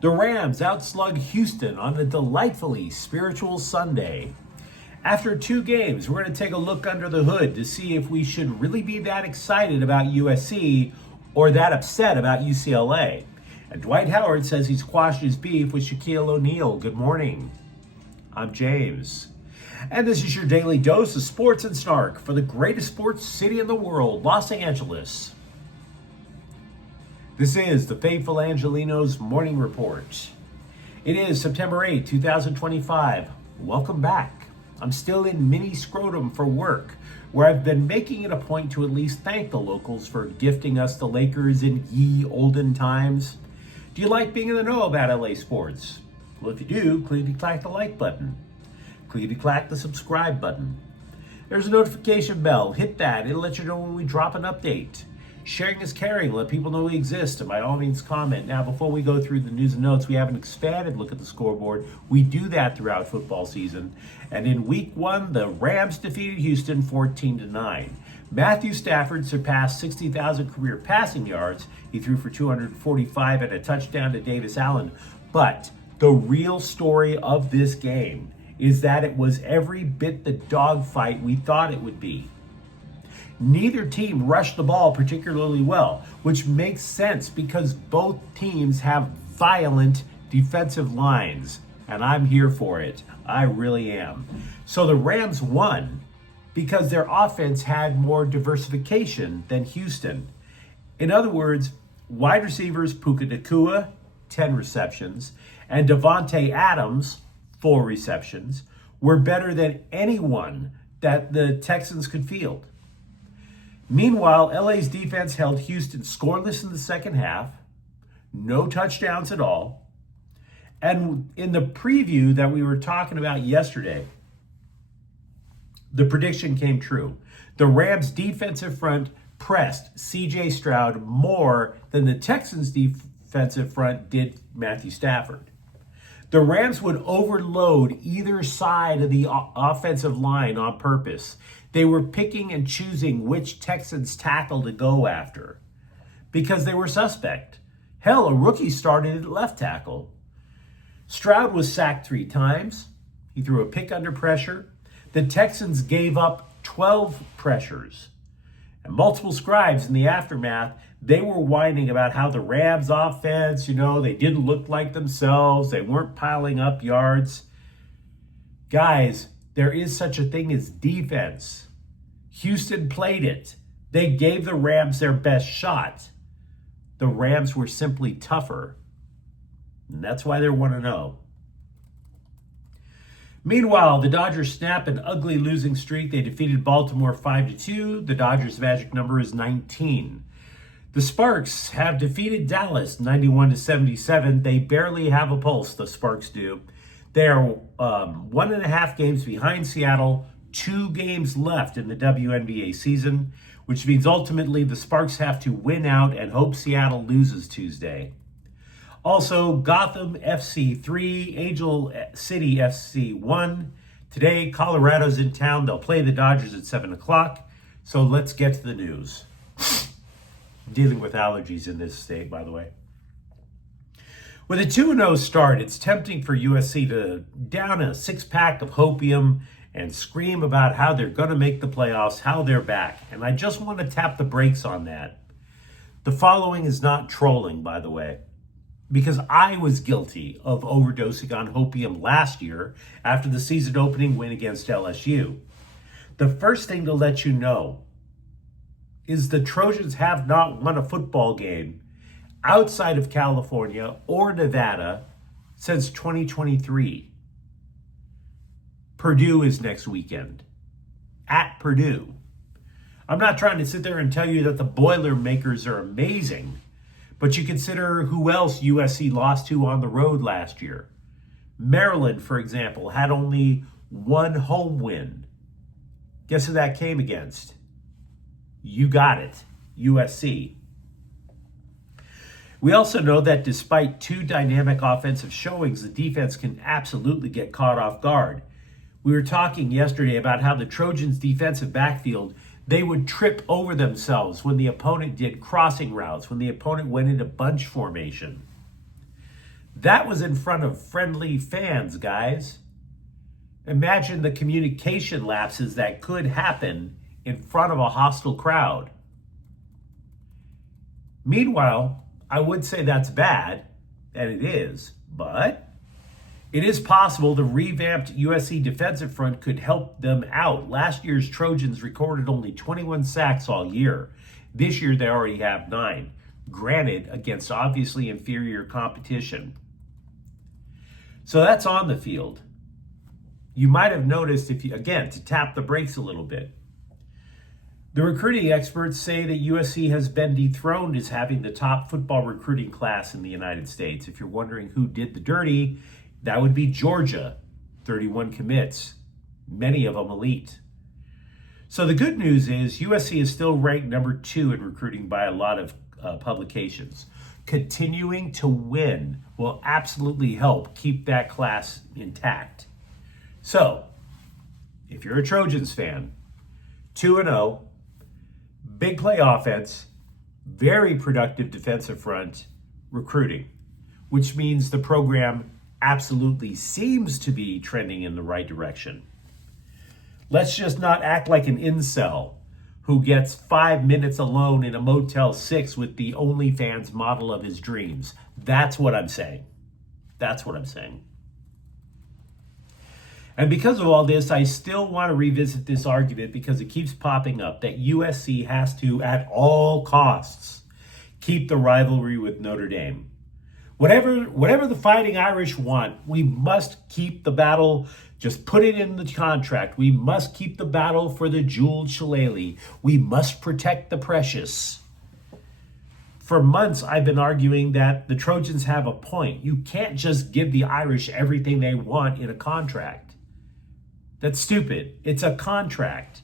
The Rams outslug Houston on a delightfully spiritual Sunday. After 2 games, we're going to take a look under the hood to see if we should really be that excited about USC or that upset about UCLA. And Dwight Howard says he's quashed his beef with Shaquille O'Neal. Good morning. I'm James. And this is your daily dose of sports and snark for the greatest sports city in the world, Los Angeles. This is the faithful Angelenos Morning Report. It is September 8, 2025. Welcome back. I'm still in mini scrotum for work, where I've been making it a point to at least thank the locals for gifting us the Lakers in ye olden times. Do you like being in the know about LA sports? Well, if you do, clickety-clack the like button. Clickety-clack the subscribe button. There's a notification bell. Hit that. It'll let you know when we drop an update. Sharing is caring. Let people know we exist. And by all means, comment. Now, before we go through the news and notes, we have an expanded look at the scoreboard. We do that throughout football season. And in week 1, the Rams defeated Houston 14-9. Matthew Stafford surpassed 60,000 career passing yards. He threw for 245 and a touchdown to Davis Allen. But the real story of this game is that it was every bit the dogfight we thought it would be. Neither team rushed the ball particularly well, which makes sense because both teams have violent defensive lines, and I'm here for it. I really am. So the Rams won because their offense had more diversification than Houston. In other words, wide receivers Puka Nacua, 10 receptions, and Devontae Adams, 4 receptions, were better than anyone that the Texans could field. Meanwhile, LA's defense held Houston scoreless in the second half, no touchdowns at all. And in the preview that we were talking about yesterday, the prediction came true. The Rams' defensive front pressed CJ Stroud more than the Texans' defensive front did Matthew Stafford. The Rams would overload either side of the offensive line on purpose. They were picking and choosing which Texans tackle to go after because they were suspect. Hell, a rookie started at left tackle. Stroud was sacked 3 times. He threw a pick under pressure. The Texans gave up 12 pressures. And multiple scribes in the aftermath, they were whining about how the Rams offense, they didn't look like themselves. They weren't piling up yards. Guys, there is such a thing as defense. Houston played it. They gave the Rams their best shot. The Rams were simply tougher. And that's why they're 1-0. Meanwhile, the Dodgers snap an ugly losing streak. They defeated Baltimore 5-2. The Dodgers' magic number is 19. The Sparks have defeated Dallas 91-77. They barely have a pulse, the Sparks do. They are 1.5 games behind Seattle, 2 games left in the WNBA season, which means ultimately the Sparks have to win out and hope Seattle loses Tuesday. Also, Gotham FC 3, Angel City FC 1. Today, Colorado's in town. They'll play the Dodgers at 7 o'clock. So let's get to the news. Dealing with allergies in this state, by the way. With a 2-0 start, it's tempting for USC to down a 6-pack of hopium and scream about how they're going to make the playoffs, how they're back. And I just want to tap the brakes on that. The following is not trolling, by the way, because I was guilty of overdosing on hopium last year after the season opening win against LSU. The first thing to let you know is the Trojans have not won a football game outside of California or Nevada since 2023. Purdue is next weekend. At Purdue. I'm not trying to sit there and tell you that the Boilermakers are amazing, but you consider who else USC lost to on the road last year. Maryland, for example, had only 1 home win. Guess who that came against? You got it, USC. We also know that despite 2 dynamic offensive showings, the defense can absolutely get caught off guard. We were talking yesterday about how the Trojans' defensive backfield, they would trip over themselves when the opponent did crossing routes, when the opponent went into bunch formation. That was in front of friendly fans, guys. Imagine the communication lapses that could happen in front of a hostile crowd. Meanwhile, I would say that's bad, and it is, but it is possible the revamped USC defensive front could help them out. Last year's Trojans recorded only 21 sacks all year. This year, they already have 9, granted against obviously inferior competition. So that's on the field. You might have noticed, again, to tap the brakes a little bit. The recruiting experts say that USC has been dethroned as having the top football recruiting class in the United States. If you're wondering who did the dirty, that would be Georgia, 31 commits, many of them elite. So the good news is USC is still ranked number 2 in recruiting by a lot of publications. Continuing to win will absolutely help keep that class intact. So, if you're a Trojans fan, 2-0, big play offense, very productive defensive front, recruiting, which means the program absolutely seems to be trending in the right direction. Let's just not act like an incel who gets 5 minutes alone in a Motel 6 with the OnlyFans model of his dreams. That's what I'm saying. That's what I'm saying. And because of all this, I still want to revisit this argument because it keeps popping up that USC has to, at all costs, keep the rivalry with Notre Dame. Whatever the Fighting Irish want, we must keep the battle. Just put it in the contract. We must keep the battle for the jeweled shillelagh. We must protect the precious. For months, I've been arguing that the Trojans have a point. You can't just give the Irish everything they want in a contract. That's stupid. It's a contract.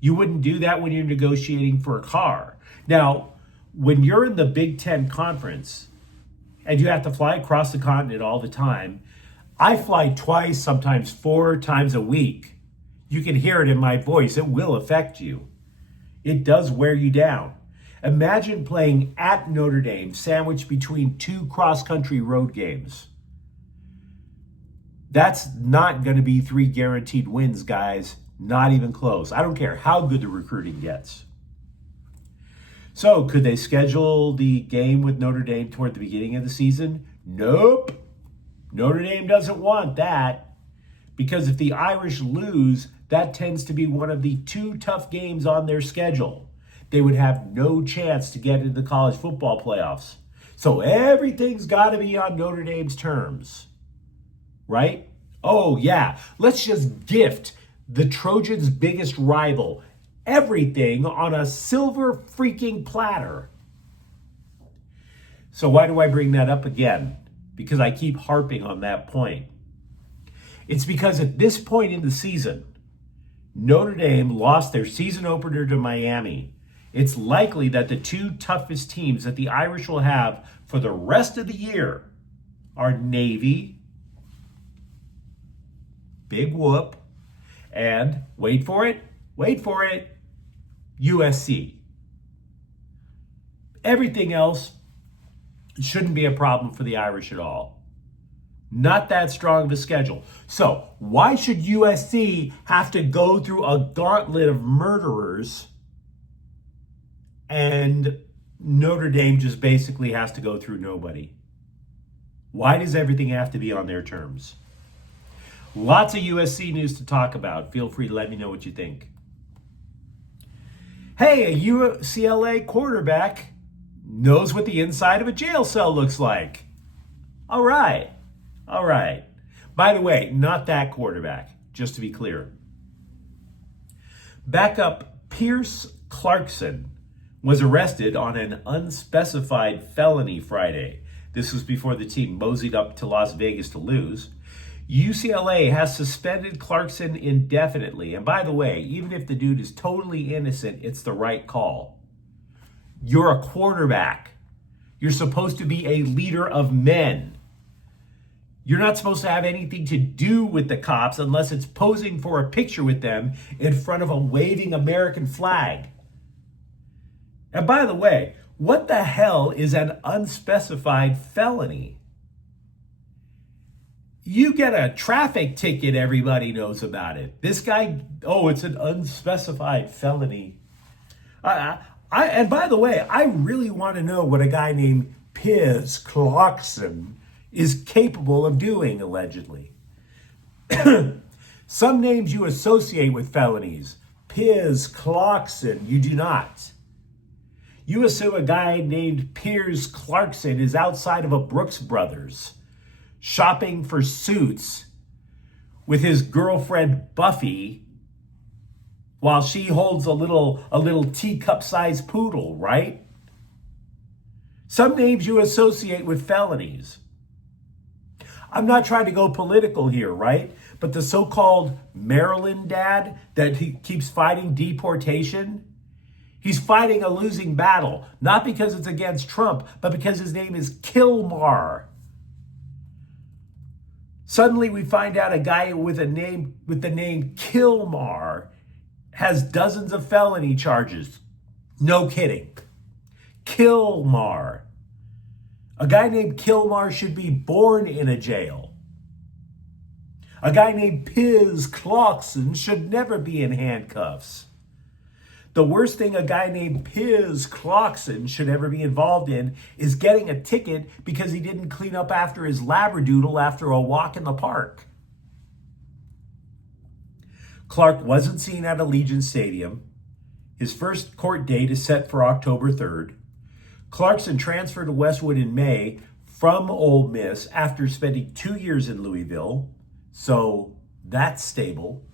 You wouldn't do that when you're negotiating for a car. Now, when you're in the Big Ten Conference and you have to fly across the continent all the time, I fly twice, sometimes 4 times a week. You can hear it in my voice. It will affect you. It does wear you down. Imagine playing at Notre Dame, sandwiched between 2 cross-country road games. That's not going to be 3 guaranteed wins, guys. Not even close. I don't care how good the recruiting gets. So, could they schedule the game with Notre Dame toward the beginning of the season? Nope. Notre Dame doesn't want that. Because if the Irish lose, that tends to be one of the 2 tough games on their schedule. They would have no chance to get into the college football playoffs. So everything's got to be on Notre Dame's terms. Right? Oh, yeah. Let's just gift the Trojans' biggest rival everything on a silver freaking platter. So why do I bring that up again? Because I keep harping on that point. It's because at this point in the season, Notre Dame lost their season opener to Miami. It's likely that the 2 toughest teams that the Irish will have for the rest of the year are Navy, big whoop, and wait for it, USC. Everything else shouldn't be a problem for the Irish at all. Not that strong of a schedule. So why should USC have to go through a gauntlet of murderers and Notre Dame just basically has to go through nobody? Why does everything have to be on their terms? Lots of USC news to talk about. Feel free to let me know what you think. Hey, a UCLA quarterback knows what the inside of a jail cell looks like. All right. By the way, not that quarterback, just to be clear. Backup Pierce Clarkson was arrested on an unspecified felony Friday. This was before the team moseyed up to Las Vegas to lose. UCLA has suspended Clarkson indefinitely. And by the way, even if the dude is totally innocent, it's the right call. You're a quarterback. You're supposed to be a leader of men. You're not supposed to have anything to do with the cops unless it's posing for a picture with them in front of a waving American flag. And by the way, what the hell is an unspecified felony? You get a traffic ticket, everybody knows about it. This guy, oh, it's an unspecified felony. And by the way, I really want to know what a guy named Piers Clarkson is capable of doing, allegedly. Some names you associate with felonies. Piers Clarkson, you do not. You assume a guy named Piers Clarkson is outside of a Brooks Brothers, shopping for suits with his girlfriend Buffy while she holds a little teacup-sized poodle, right? Some names you associate with felonies. I'm not trying to go political here, right? But the so-called Maryland dad that he keeps fighting deportation, he's fighting a losing battle, not because it's against Trump, but because his name is Kilmar. Suddenly we find out a guy with the name Kilmar has dozens of felony charges. No kidding. Kilmar. A guy named Kilmar should be born in a jail. A guy named Piers Clarkson should never be in handcuffs. The worst thing a guy named Piers Clarkson should ever be involved in is getting a ticket because he didn't clean up after his labradoodle after a walk in the park. Clark wasn't seen at Allegiant Stadium. His first court date is set for October 3rd. Clarkson transferred to Westwood in May from Ole Miss after spending 2 years in Louisville, so that's stable.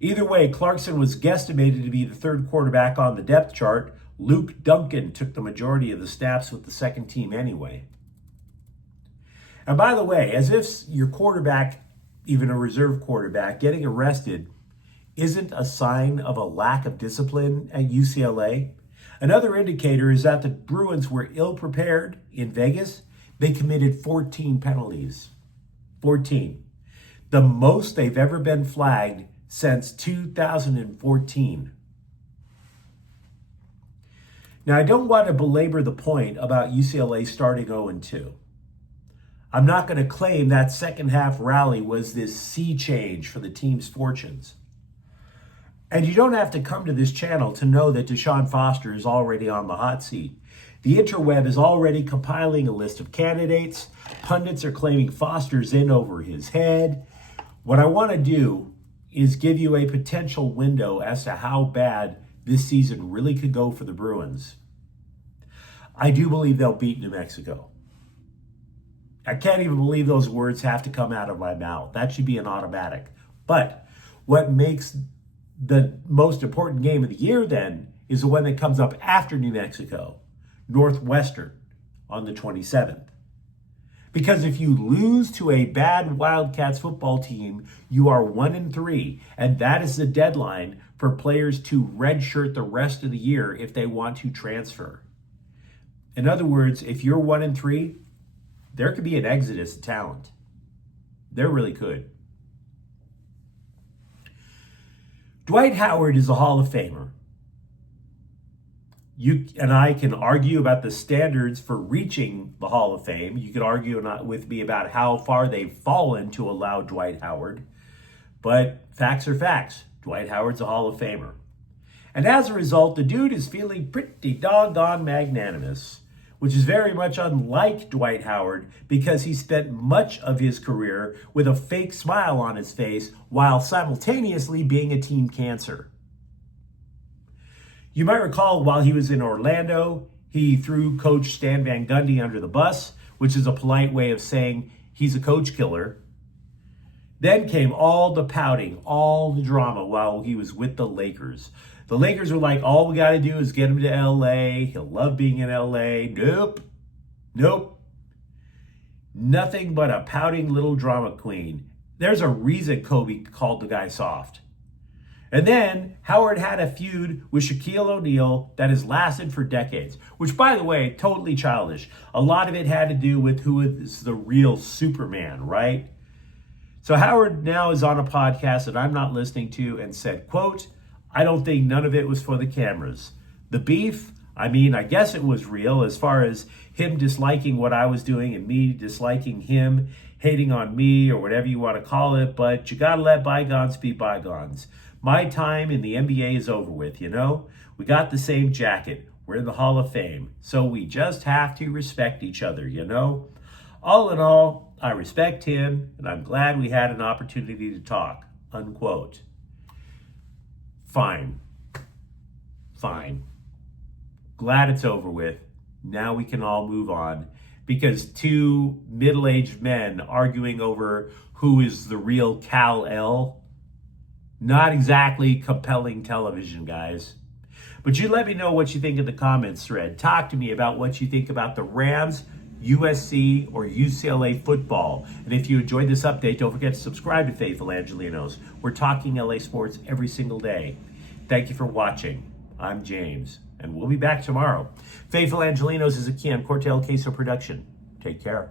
Either way, Clarkson was guesstimated to be the third quarterback on the depth chart. Luke Duncan took the majority of the snaps with the second team anyway. And by the way, as if your quarterback, even a reserve quarterback, getting arrested isn't a sign of a lack of discipline at UCLA. Another indicator is that the Bruins were ill-prepared in Vegas. They committed 14 penalties. 14. The most they've ever been flagged since 2014. Now, I don't want to belabor the point about UCLA starting 0-2. I'm not going to claim that second half rally was this sea change for the team's fortunes. And you don't have to come to this channel to know that Deshaun Foster is already on the hot seat. The interweb is already compiling a list of candidates. Pundits are claiming Foster's in over his head. What I want to do is give you a potential window as to how bad this season really could go for the Bruins. I do believe they'll beat New Mexico. I can't even believe those words have to come out of my mouth. That should be an automatic. But what makes the most important game of the year then is the one that comes up after New Mexico, Northwestern, on the 27th. Because if you lose to a bad Wildcats football team, you are 1-3, and that is the deadline for players to redshirt the rest of the year if they want to transfer. In other words, if you're 1-3, there could be an exodus of talent. There really could. Dwight Howard is a Hall of Famer. You and I can argue about the standards for reaching the Hall of Fame. You could argue with me about how far they've fallen to allow Dwight Howard. But facts are facts. Dwight Howard's a Hall of Famer. And as a result, the dude is feeling pretty doggone magnanimous, which is very much unlike Dwight Howard because he spent much of his career with a fake smile on his face while simultaneously being a team cancer. You might recall while he was in Orlando, he threw Coach Stan Van Gundy under the bus, which is a polite way of saying he's a coach killer. Then came all the pouting, all the drama while he was with the Lakers. The Lakers were like, all we got to do is get him to LA. He'll love being in LA. Nope. Nothing but a pouting little drama queen. There's a reason Kobe called the guy soft. And then Howard had a feud with Shaquille O'Neal that has lasted for decades, which, by the way, totally childish. A lot of it had to do with who is the real Superman, right? So Howard now is on a podcast that I'm not listening to and said, quote, I don't think none of it was for the cameras. The beef, I mean, I guess it was real as far as him disliking what I was doing and me disliking him, hating on me or whatever you want to call it, but you got to let bygones be bygones. My time in the NBA is over with, you know? We got the same jacket. We're in the Hall of Fame. So we just have to respect each other, you know? All in all, I respect him, and I'm glad we had an opportunity to talk, unquote. Fine. Glad it's over with. Now we can all move on, because two middle-aged men arguing over who is the real Kal-El, not exactly compelling television, guys. But you let me know what you think in the comments thread. Talk to me about what you think about the Rams, USC, or UCLA football. And if you enjoyed this update, don't forget to subscribe to Faithful Angelenos. We're talking LA sports every single day. Thank you for watching. I'm James, and we'll be back tomorrow. Faithful Angelenos is a Kian Cortel Queso production. Take care.